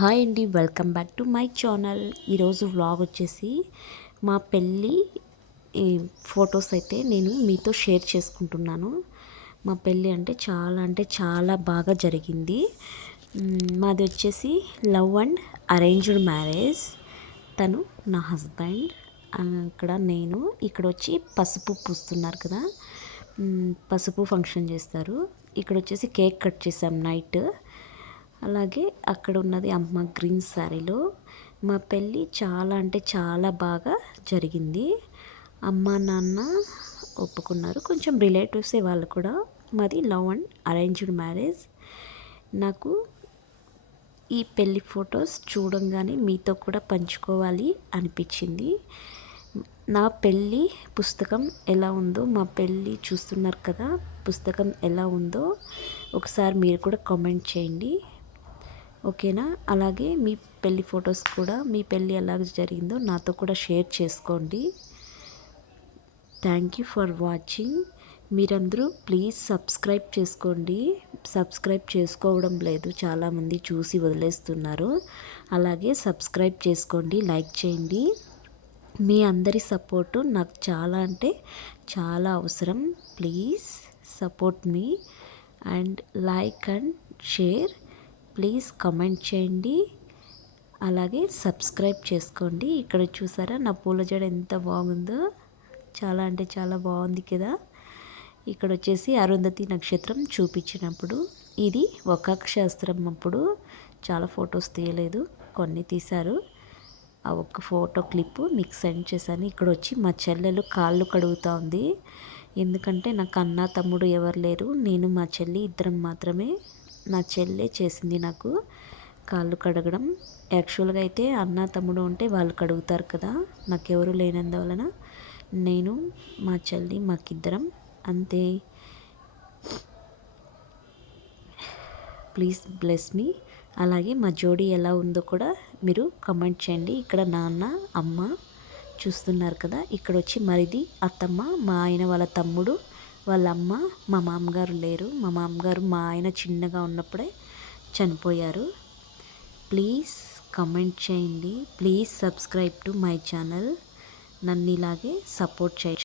Hi అండి, welcome back to my channel. ఈరోజు vlog వచ్చేసి మా పెళ్ళి ఫొటోస్ అయితే నేను మీతో షేర్ చేసుకుంటున్నాను. మా పెళ్ళి అంటే చాలా బాగా జరిగింది. మాది వచ్చేసి లవ్ అండ్ అరేంజ్డ్ మ్యారేజ్. తను నా హస్బెండ్, అక్కడ నేను. ఇక్కడ వచ్చి పసుపు పూస్తున్నారు కదా, పసుపు ఫంక్షన్ చేస్తారు. ఇక్కడ వచ్చేసి కేక్ కట్ చేసాం నైట్. అలాగే అక్కడ ఉన్నది అమ్మ గ్రీన్ శారీలో. మా పెళ్ళి చాలా బాగా జరిగింది. అమ్మ నాన్న ఒప్పుకున్నారు, కొంచెం రిలేటివ్సే వాళ్ళు కూడా. మాది లవ్ అండ్ అరేంజ్డ్ మ్యారేజ్. నాకు ఈ పెళ్ళి ఫొటోస్ చూడంగానే మీతో కూడా పంచుకోవాలి అనిపించింది. నా పెళ్ళి పుస్తకం ఎలా ఉందో, మా పెళ్ళి చూస్తున్నారు కదా, పుస్తకం ఎలా ఉందో ఒకసారి మీరు కూడా కామెంట్ చేయండి, ఓకేనా? అలాగే మీ పెళ్ళి ఫొటోస్ కూడా, మీ పెళ్ళి ఎలా జరిగిందో నాతో కూడా షేర్ చేసుకోండి. Thank you for watching. మీరందరూ ప్లీజ్ సబ్స్క్రైబ్ చేసుకోండి. సబ్స్క్రైబ్ చేసుకోవడం లేదు, చాలామంది చూసి వదిలేస్తున్నారు. అలాగే సబ్స్క్రైబ్ చేసుకోండి, లైక్ చేయండి. మీ అందరి సపోర్టు నాకు చాలా అవసరం. Please support me and like and share. Please comment చేయండి, అలాగే సబ్స్క్రైబ్ చేసుకోండి. ఇక్కడ చూసారా నా పూల జడ ఎంత బాగుందో, చాలా బాగుంది కదా. ఇక్కడ వచ్చేసి అరుంధతి నక్షత్రం చూపించినప్పుడు, ఇది వక్కాకు శాస్త్రం అప్పుడు చాలా ఫొటోస్ తీయలేదు, కొన్ని తీశారు. ఆ ఒక్క ఫోటో క్లిప్ మీకు సెండ్ చేశాను. ఇక్కడ వచ్చి మా చెల్లెలు కాళ్ళు కడుగుతూ ఉంది, ఎందుకంటే నాకు అన్న తమ్ముడు ఎవరు లేరు, నేను మా చెల్లి ఇద్దరం మాత్రమే. నా చెల్లె చేసింది నాకు కాళ్ళు కడగడం. యాక్చువల్గా అయితే అన్న తమ్ముడు ఉంటే వాళ్ళు కడుగుతారు కదా, నాకెవరు లేనందువలన నేను మా చెల్లి మాకిద్దరం అంతే. Please bless me. అలాగే మా జోడీ ఎలా ఉందో కూడా మీరు కమెంట్ చేయండి. ఇక్కడ నాన్న అమ్మ చూస్తున్నారు కదా, ఇక్కడ వచ్చి మరిది అత్తమ్మ, మా ఆయన వాళ్ళ తమ్ముడు, వాళ్ళ అమ్మ. మా మామగారు లేరు, మా మామగారు మా ఆయన చిన్నగా ఉన్నప్పుడే చనిపోయారు. ప్లీజ్ కమెంట్ చేయండి, please subscribe to my channel. నన్ను ఇలాగే సపోర్ట్ చేయండి.